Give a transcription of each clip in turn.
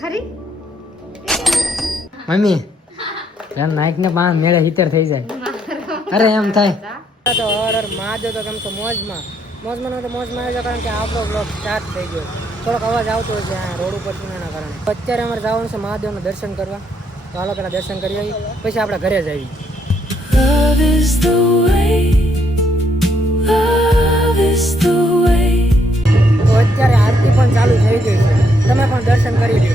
ખરી મમ્મી નાઈક ને 5 મેળે 70 થઈ જાય. અરે એમ થાય તો હર મહાદેવ તો કેમ તો મોજમાં તો મોજમાં આવ્યો કારણ કે આપણો બ્લોગ સ્ટાર્ટ થઈ ગયો. થોડોક અવાજ આવતો હોય છે આ રોડ ઉપર સુનાના કારણે. અત્યારે અમારે જવાનું છે મહાદેવના દર્શન કરવા. તો હાલો પેલા દર્શન કરી આવી પછી આપણે ઘરે જઈએ. Love is the way. Love is the way. તો અત્યારે આરતી પણ ચાલુ થઈ ગઈ છે. તમે પણ દર્શન કરી લો.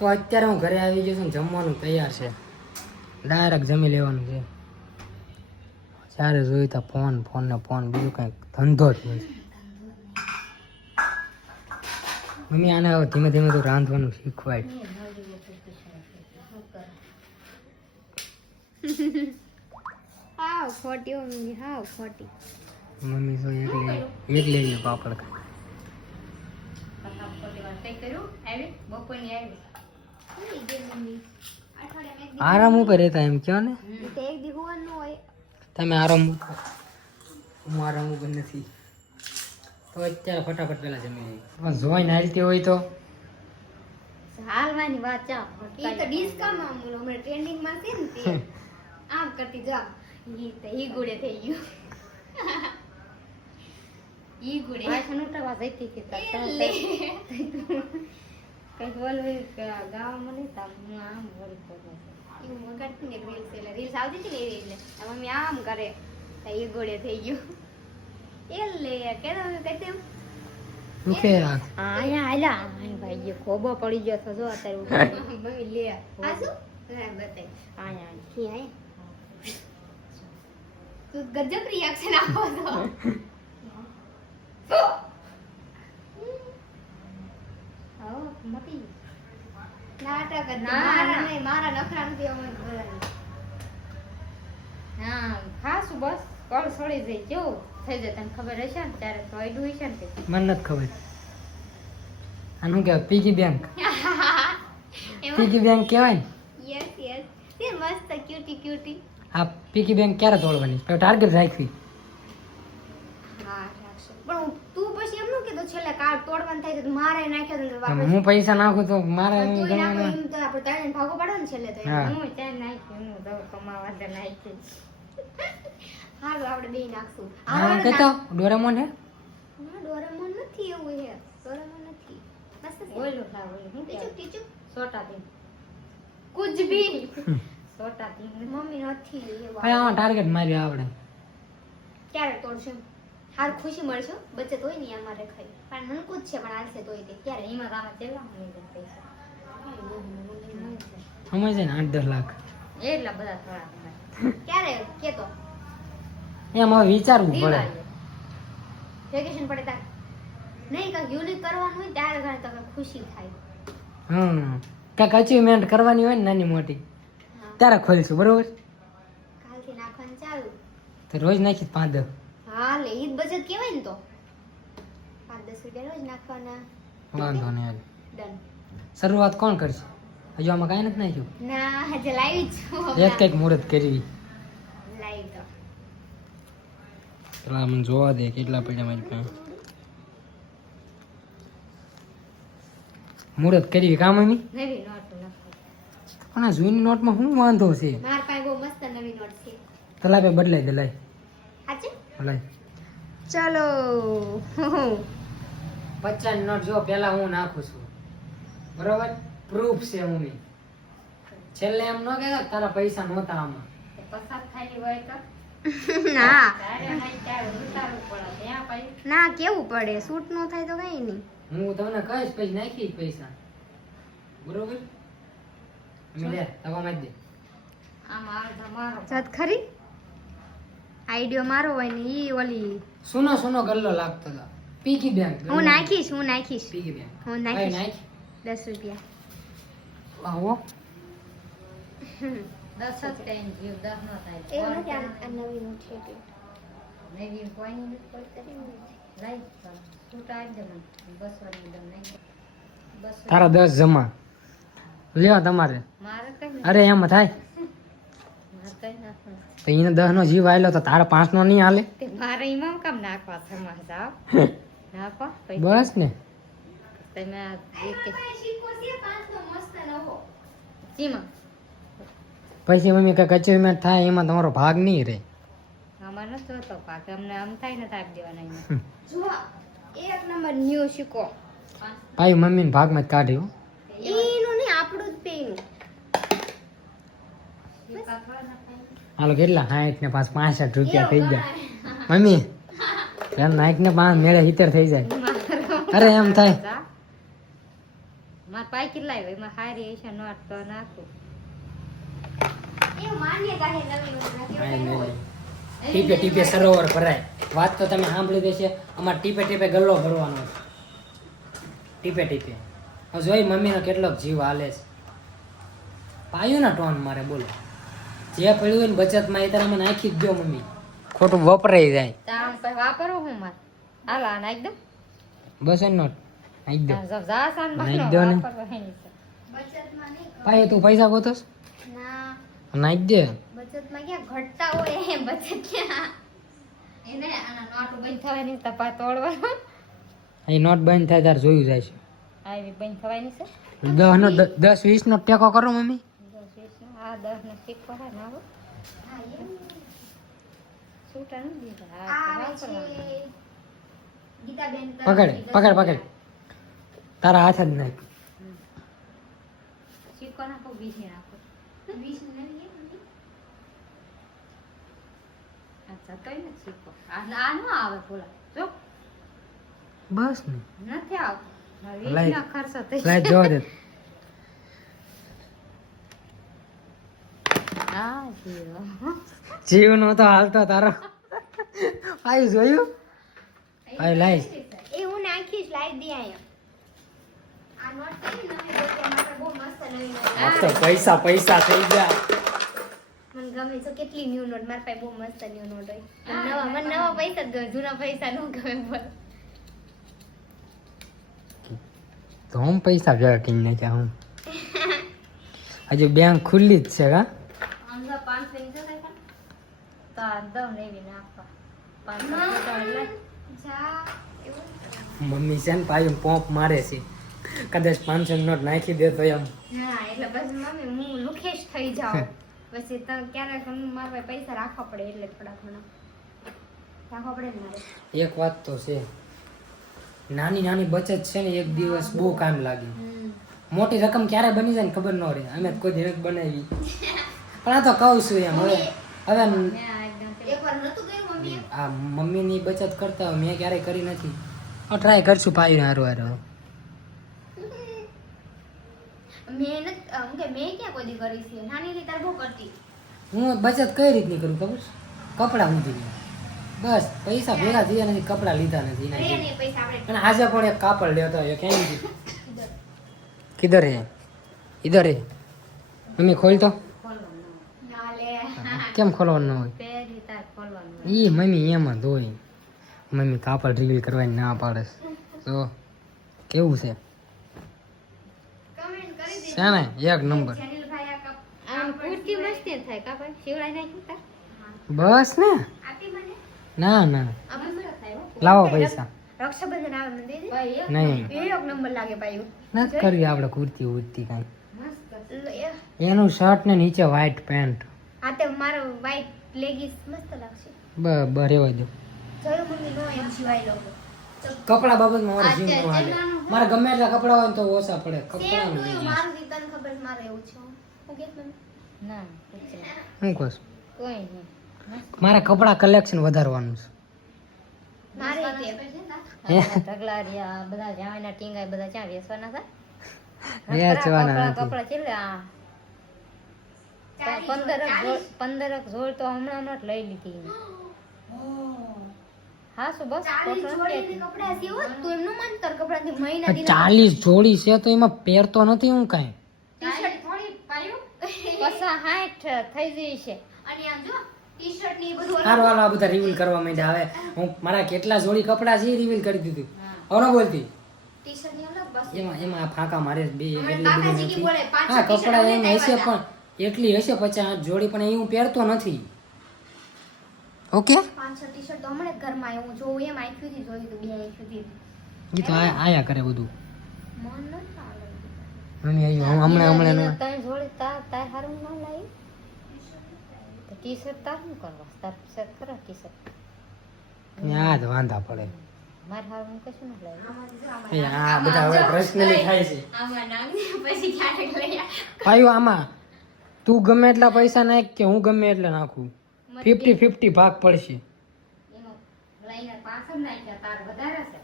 તો અત્યારે હું ઘરે આવી ગયો છું. જમવાનું તૈયાર છે. ડાયરેક્ટ જમી લેવાનું છે. જ્યારે જોયું તો ફોન બીજું કંઈક ધંધો જ હોય. મમ્મી આને હવે ધીમે ધીમે તો રાંધવાનું શીખવાય. હાવ ખોટી મમ્મી હાવ ખોટી. મમ્મી તો એકલી પાપડ ખાય. આરામ ઉપર રહેતા એમ કયો ને એક દી હોવાનું હોય તમે આરામ હું આરામ ઉપર નથી. તો અત્યારે ફટાફટ પેલા જમી લઈએ. પણ જોઈને હાલતી હોય તો હાલવાની વાત ચા ઈ તો ડિસ્કાઉન્ટ માં મૂલો હમણાં ટ્રેન્ડિંગ માં છે ને તે આમ કરતી જા ઈ ગુડે થઈ ગયું ઈ ગુડે આ ખનુટા વાત હતી કે કઈ બોલ ગાવામાં નહીં તા હું આમ બોલ કરું ઈ મગરતી ને રીલ્સ આવતી હતી ને એટલે મમ્મી આમ કરે તો ઈ ગુડે થઈ ગયું એટલે કેતો કહેતે રૂખે આયા આલા ભાઈ એ ખોબો પડી ગયો તો જો અત્યારે મમ્મી લે આ શું બતાય આયા કી આય તું ગજબ રિએક્શન આપો તો આવો મતી નાટક મારા નખરા નથી અમે બોલાવી હા ખાસું બસ કળ સડી જાય કેવું થઈ જાય તને ખબર હશે ને ત્યારે સોયડું હશે ને મને નથી ખબર. આનું કહેવાય પીગી બેંક. પીગી બેંક કહેવાય ને. યસ તે મસ્ત ક્યુટી આ પીગી બેંક ક્યારે તોડવાની ટાર્ગેટ રાખવી. હા રાખશે પણ તું પછી એમ નું કીધું છેલ્લે કાર્ડ તોડવાનું થાય તો મારે નાખ્યો તો વાપસ હું પૈસા નાખું તો મારે તું નાખો એમ તો આપણે ત્રણે ભાગો પાડો ને છેલ્લે તો હા. હું ત્યાં નાખ્યું હું તો કમાવા દે નાખી હારું આપણે બે નાખશું કહેતો ડોરેમોન હે ડોરેમોન નથી એવું હે ડોરેમોન નથી મસ્ત છે બોલો હા બોલો હું ટીચુ છોટા ભીમ કુછ ભી છોટા ભીમ મમ્મી નથી ભાઈ એવું આમાં ટાર્ગેટ મારી આવડે. ક્યારે તોડશે હાર ખુશી મળશે બચત હોય ને અમારે ખાઈ પણ નનકું જ છે પણ હાલશે તોય તે ક્યારે એમાં કામ ચેલા મળી જાય પૈસા સમજે ને 8-10 લાખ એટલા બધા થોડા ક્યારે કેતો એમ હવે વિચારવું પડે. વેકેશન પડે તાર નહીં કાંઈક યુનિક કરવાનું હોય ત્યારે ઘણી તમને ખુશી થાય કાંઈક અચીવમેન્ટ કરવાની હોય ને નાની મોટી ત્યારે ખોલીશું બરોબર. કાલથી નાખવાનું ચાલુ તો રોજ નાખી 5-10 હા લે ઈ જ બચત કહેવાય ને તો 5-10 રૂપિયા રોજ નાખવાના વાંધો નહીં હાલ. ડન શરૂઆત કોણ કરશે? હજુ આમાં કાંઈ નથી નાખ્યું. ના હજે લાવી છું એક કંઈક મુહૂર્ત કરવી. લાવી તો પેલા મને જોવા દે કેટલા પડ્યા મારી પાસે. મુહૂર્ત કરવી કામ એની નવી નોટ નાખો પણ આ જૂની નોટમાં શું વાંધો છે? માર પાસે બહુ મસ્ત નવી નોટ છે તલાબે બદલાઈ દે લાય સાચું લાય. ચલો 50 નોટ જો પેલા હું નાખું છું બરોબર. પ્રૂફ છે મમ્મી. છેલ્લે એમ ન કહેતા કે તારા પૈસા નહોતા આમાં. પસાર ખાલી હોય તો ના ના કેવું પડે શૂટ નો થાય તો કઈ નહીં હું તમને કહીશ પછી નાખી પૈસા બરોબર. લે તવા મારી દે. જત ખરી આઈડિયો મારો હોય ને ઈ ઓલી સુનો ગલ્લો લાગતો હતો. પીકી બેંક હું નાખીશ પીકી બેંક હું ભાઈ નાખીશ નાખ 10 રૂપિયા આવો 10 જ કઈ જીવ 10 નો થાય એ નથી આ નવી નોટ છે એટલે નવી કોઈ નહીં પડતી લાઈ શૂટ આવી દે મને 200 ની દમ નહીં 200 તારા 10 જમા લ્યો તમારે. મારે કઈ અરે એમ થાય તો એને 10 નો જીવ આવેલો તો તારે 5 નો નહીં હાલે તે મારે એમાં કામ નાખવા છે મારા નાખો બસ ને તમે જીમાં પછી મમ્મી કઈ કચોરી મેં થાય એમાં તમારો ભાગ નહીં રહે આમાં નતો તો પાક અમને આમ થાય ને તાપ દેવાના એમાં જો એક નંબર ન્યુ શીખો ભાઈ મમ્મીને ભાગમાં જ કાઢ્યું એનું નહીં આપણું જ પેનું હાલો કેટલા 60 ને 65 રૂપિયા થઈ જાય મમ્મી એમ 60 ને 5 મેળે 70 થઈ જાય અરે એમ થાય માર પાઈ કેટલા આવ્યો એમાં હારી છે નોટ તો નાખું એ માન્ય કાહે નવી ટીપે ટીપે સરોવર ભરાય વાત તો તમે સાંભળી દેશે અમારે ટીપે ટીપે ગલ્લો ભરવાનો છે ટીપે ટીપે હવે જોઈ મમ્મીનો કેટલોક જીવ હાલે છે પાયું ના ટોન મારે બોલો જે પડ્યું હોય ને બચતમાં એ તારા મને નાખી જ દો મમ્મી ખોટું વપરાઈ જાય તામ પે વાપરો હું માર હાલા નાખ દો બસ એ નોટ નાખી દો જા સાન નાખી દો ને બચતમાં નહીં પાય તું પૈસા ગોતોસ ના નાખી દે બચતમાં ક્યાં ઘટતા હોય એ બચત ક્યાં એને આના નોટ બંધ થવાની તપા તોડવાનો એ નોટ બંધ થાય તાર જોયું જાય છે આવી બંધ થવાની છે 10 નો 10 20 નો ટેકો કરો મમ્મી આ 10 નો સિક્કો હે ના હો હા એમ છૂટા ન દીધા આ છે ગીતાબેન પકડ પકડ પકડ તારા હાથ જ નાખ સિક્કો નાખો 20 નાખો 20 નહીં અચ્છા કઈ નથી સિક્કો આ નો આવે બોલા જો બસ ને નથી આવતો લાઈ ના ખર્ચો થઈ લાઈ જો દે આ જીવો જીવ નો તો હાલતો તારો આઈ જોયું આઈ લાઈ એ હું નાખીશ લાઈ દે આયા આ નોટ થઈ નવી બોટલ માટે બહુ મસ્ત નવી આ તો પૈસા પૈસા થઈ ગયા મને ગમે છે કેટલી ન્યુ નોટ મારા પાસે બહુ મસ્ત ન્યુ નોટ હોય મને નવા પૈસા જ ગમે જૂના પૈસા ન ગમે બોલ તો હું પૈસા ભેગા કરી નાખ્યા હું હજુ બેંક ખુલ્લી જ છે કા અંદર 500 ની છે પણ તો આ દમ લેવી નાખવા 500 જા એવું મમ્મી છે ને પાયું પોપ મારે છે કદાચ 500 નોટ નાખી દે તો એમ હા એટલે બસ મમ્મી હું લુખેશ થઈ જાઉં પછી તો ક્યારેક મારા પાસે પૈસા રાખવા પડે એટલે થોડા ઘણા રાખવા પડે ને મારે એક વાત તો છે નાની નાની બચત છે ને એક દિવસ બહુ કામ લાગે મોટી રકમ ક્યારે બની જાય ને ખબર ન રહે અમે તો કોઈ દિવસ બનાવી પણ આ તો કહું છું એમ હવે એકવાર નતું કર્યું મમ્મીએ આ મમ્મીની બચત કરતા હોય મેં ક્યારેય કરી નથી ટ્રાય કરશું પાયું હારું હારું મેં ક્યાં કોઈ દી કરી છે નાની રીતે તાર બહુ કરતી હું બચત કઈ રીતની કરું ખબર છે? કપડાં ઊંધી બસ પૈસા ભેગા થયા નથી કપડાં લીધા નથી એના રે જેવું. ને પૈસા આપણે અને આજે પણ એક કાપડ લેતો હોય ક્યાં લીધું કિધર હે ઇધર હે મમ્મી ખોલ તો ના લે કેમ ખોલવાનું ન હોય પેરી તાર ખોલવાનું ઈ મમ્મી એમાં ધોઈ મમ્મી કાપડ રિવીલ કરવાની ના પાડે છે. તો કેવું છે કમેન્ટ કરી દે છે ને એક નંબર ચેનલ ભાઈ આ કપ આમ કુર્તી મસ્ત થાય કા ભાઈ શિવરાય નાખ્યું તાર બસ ને આપી મને ના ના આ મસ્ત થાય હો લાવો પૈસા રક્ષાબંધન આવે મને દે દે ભાઈ નહીં એક નંબર લાગે ભાઈ નથી કરવી આપણે કુર્તી ઉર્તી કાંઈ મસ્ત એનું શર્ટ ને નીચે વ્હાઈટ પેન્ટ આ તે મારો વ્હાઈટ લેગીસ મસ્ત લાગશે રેવા દો જોયું મમ્મી નો એમ સિવાય લોકો કપડા બાબતમાં મારે જીવ ન હાલે મારે ગમે એટલા કપડા હોય ને તો ઓછા પડે સેમ કપડાનું ટુ લઈ જઈશ. મારું દી તને ખબર છે મારે એવું છે હું કે મને ના હું કહું છું? કોઈ નહીં મારે કપડા કલેક્શન વધારવાનું છે મારે હે? ઢગલારિયા બધા જાવાના ટીંગાય બધા ક્યાં વેચવાના છે વેચવાના નથી. કપડા કેટલા 15 જોડ તો હમણાં નોટ લઈ લીધી હા શું બસ કપડા સીવો તું એમનું મન તાર કપડાથી મહિના દી 40 જોડી છે તો એમાં પહેરતો નથી હું કાંઈ ટી-શર્ટ થોડી પાયું પસા 60 થઈ જઈ છે અને આમ જો ટી-શર્ટ ની બધું સારું હાલો આ બધા રિવીલ કરવા માંડ્યા હવે હું મારા કેટલા જોડી કપડા છે રિવીલ કરી દીધું હવે ન બોલતી ટી-શર્ટ ની અલગ બસ એમાં આ ફાંકા મારે છે બે હમણાં એટલી બધી કાકાજી નથી કી બોલે, 500 હા કપડા ટી-શર્ટ એમ અમને હશે લાવ્યા એટલી હશે 50 જોડી, પણ એ હું પહેરતો નથી. ઓકે 5-6 ટી-શર્ટ તો હમણાં જ ઘરમાં આવ્યું જોઉં એમ આંખ્યુંથી જોયું તો બે આંખ્યુંથી એ તો આયા કરે બધું. મન ન ચાલે મમ્મી આવ્યું હમણાં તને જોડે તાર હારું ન લાવી તો ટી-શર્ટ તાર શું કરવા તાર શર્ટ કરા ટી-શર્ટ યાદ વાંધા પડે. માર હારું કશું ન લાવી આ બધા હવે પર્સનલી થાય છે. આમાં નાખી પછી ક્યારેક લઈ પાયું આમાં તું ગમે એટલા પૈસા નાખ કે હું ગમે એટલા નાખું, 50-50 ભાગ પડશે. એનો લઈને 5 નાખ્યા તાર વધારે છે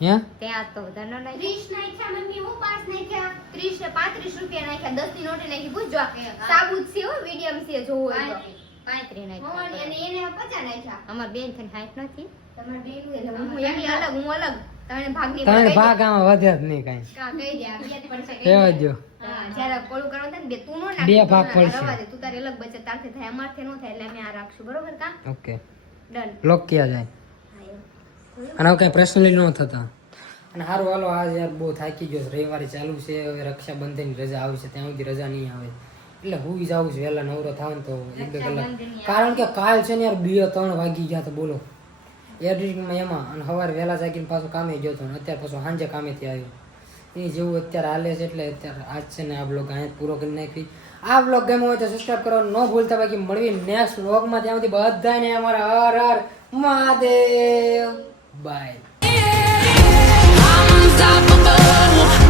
હે ત્યાં તો વધારે ન નાખ્યા 30 નાખ્યા મમ્મી હું 5 નાખ્યા 30 ને 35 રૂપિયા નાખ્યા 10 ની નોટે નાખી પૂછજો સાબુત છે હો મીડિયમ છે જો હોય તો 35 નાખ્યા અને એને 50 નાખ્યા અમાર બેન થઈને 60 નથી તમાર બેન એટલે હું એની અલગ હું અલગ તને ભાગની ત્રણ ભાગ આમાં વધે જ નહીં કાંઈ. કા કહી દે આ બે જ પડશે રહેવા દ્યો. હા જ્યારે કોલું કરવાનું થાય ને બે તું નો નાખ બે ભાગ પડશે. રવા દે તું તારી અલગ બચત તારથી થાય અમારથી નો થાય એટલે અમે આ રાખશું બરોબર કા ઓકે ડન બ્લોક કિયા જાય. અને હવે કાંઈ પર્સનલી ન થતા. અને સારું હાલો આજ યાર બહુ થાકી ગયો છે. રવિવારે ચાલુ છે, હવે રક્ષાબંધનની રજા આવશે ત્યાં સુધી રજા નહીં આવે એટલે હું જાઉં છું વહેલા નવરો થાવ ને તો 1-2 કલાક. કારણ કે કાલ છે ને યાર 2-3 વાગી ગયા તો બોલો એડિટિંગમાં એમાં, અને સવારે વહેલા જાગીને પાછો કામે ગયો હતો, અને અત્યારે પાછો સાંજે કામેથી આવ્યો. એ જેવું અત્યારે હાલે છે એટલે અત્યારે આજ છે ને આ બ્લોગ અહીંયા પૂરો કરી નાખી. આ બ્લોગ ગમ્યો હોય તો સબસ્ક્રાઈબ કરવાનું ન ભૂલતા. બાકી મળવી નેક્સ્ટ બ્લોગમાં, ત્યાં સુધી બધાને અમારા હર હર મહાદેવ. બાય. Unstoppable.